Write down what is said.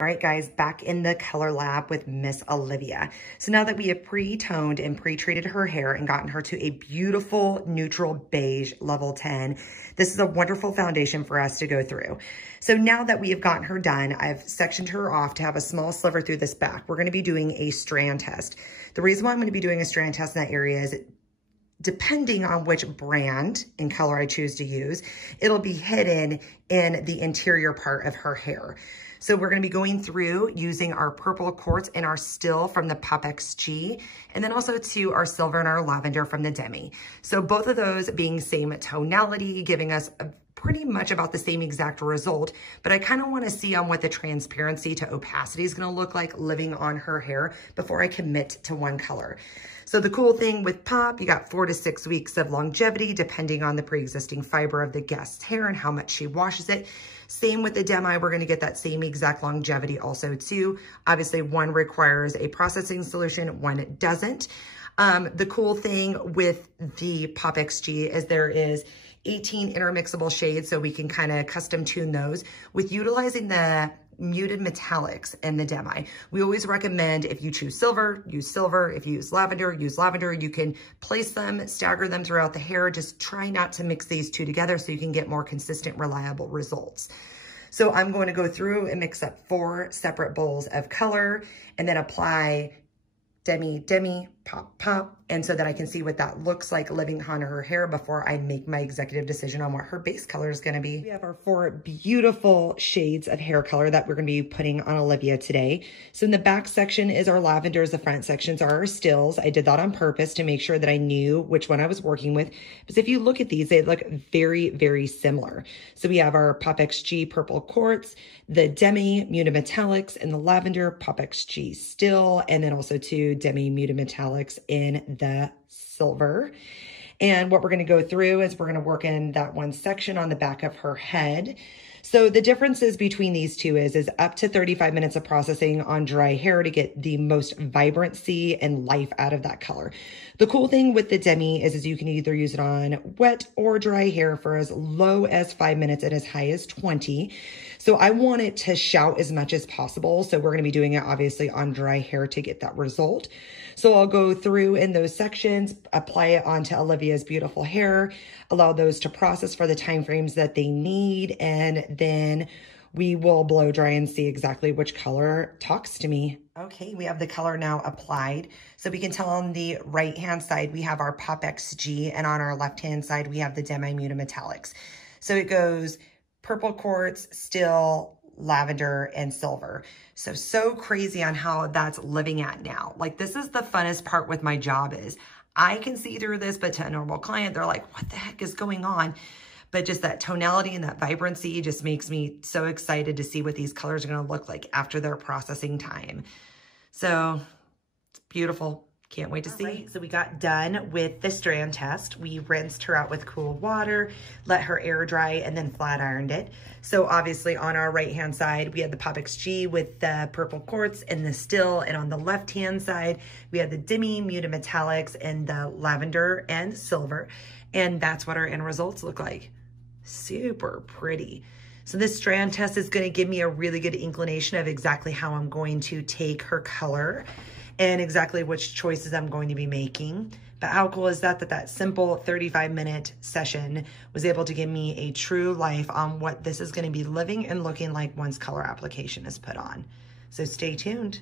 All right, guys, back in the color lab with Miss Olivia. So now that we have pre-toned and pre-treated her hair and gotten her to a beautiful neutral beige level 10, this is a wonderful foundation for us to go through. So now that we have gotten her done, I've sectioned her off to have a small sliver through this back. We're going to be doing a strand test. The reason why I'm going to be doing a strand test in that area is depending on which brand and color I choose to use, it'll be hidden in the interior part of her hair. So we're going to be going through using our purple quartz and our still from the Pop XG, and then also to our silver and our lavender from the Demi. So both of those being same tonality, giving us pretty much about the same exact result, but I kind of want to see on what the transparency to opacity is going to look like living on her hair before I commit to one color. So the cool thing with Pop, you got 4 to 6 weeks of longevity, depending on the pre-existing fiber of the guest's hair and how much she washes it. Same with the Demi, we're gonna get that same exact longevity also too. Obviously one requires a processing solution, one doesn't. The cool thing with the Pop XG is there is 18 intermixable shades, so we can kind of custom tune those. With utilizing the muted metallics in the Demi, we always recommend if you choose silver, use silver. If you use lavender, use lavender. You can place them, stagger them throughout the hair. Just try not to mix these two together so you can get more consistent, reliable results. So I'm going to go through and mix up 4 separate bowls of color and then apply Demi, Demi, Pop, Pop, and so that I can see what that looks like living on her hair before I make my executive decision on what her base color is going to be. We have our 4 beautiful shades of hair color that we're going to be putting on Olivia today. So in the back section is our lavenders, the front sections are our stills. I did that on purpose to make sure that I knew which one I was working with, because if you look at these, they look very, very similar. So we have our Pop XG purple quartz, the Demi muted metallics, and the lavender Pop XG still, and then also 2 Demi muted metallics in the silver. And what we're going to go through is we're going to work in that one section on the back of her head. So the differences between these two is up to 35 minutes of processing on dry hair to get the most vibrancy and life out of that color. The cool thing with the Demi is you can either use it on wet or dry hair for as low as 5 minutes and as high as 20. So I want it to shout as much as possible. So we're going to be doing it obviously on dry hair to get that result. So I'll go through in those sections, apply it onto Olivia's beautiful hair, allow those to process for the time frames that they need, and then we will blow dry and see exactly which color talks to me. Okay, we have the color now applied. So we can tell on the right-hand side, we have our Pop XG, and on our left-hand side, we have the Demi muted metallics. So it goes purple quartz, still, lavender, and silver. So crazy on how that's living at now. Like, this is the funnest part with my job is I can see through this, but to a normal client, they're like, what the heck is going on? But just that tonality and that vibrancy just makes me so excited to see what these colors are going to look like after their processing time. So it's beautiful. Can't wait to see. Right, so we got done with the strand test. We rinsed her out with cool water, let her air dry, and then flat ironed it. So obviously on our right-hand side, we had the Pop XG with the purple quartz and the still. And on the left-hand side, we had the Demi muted metallics and the lavender and silver. And that's what our end results look like. Super pretty. So this strand test is going to give me a really good inclination of exactly how I'm going to take her color and exactly which choices I'm going to be making. But how cool is that, that simple 35-minute session was able to give me a true life on what this is going to be living and looking like once color application is put on. So stay tuned.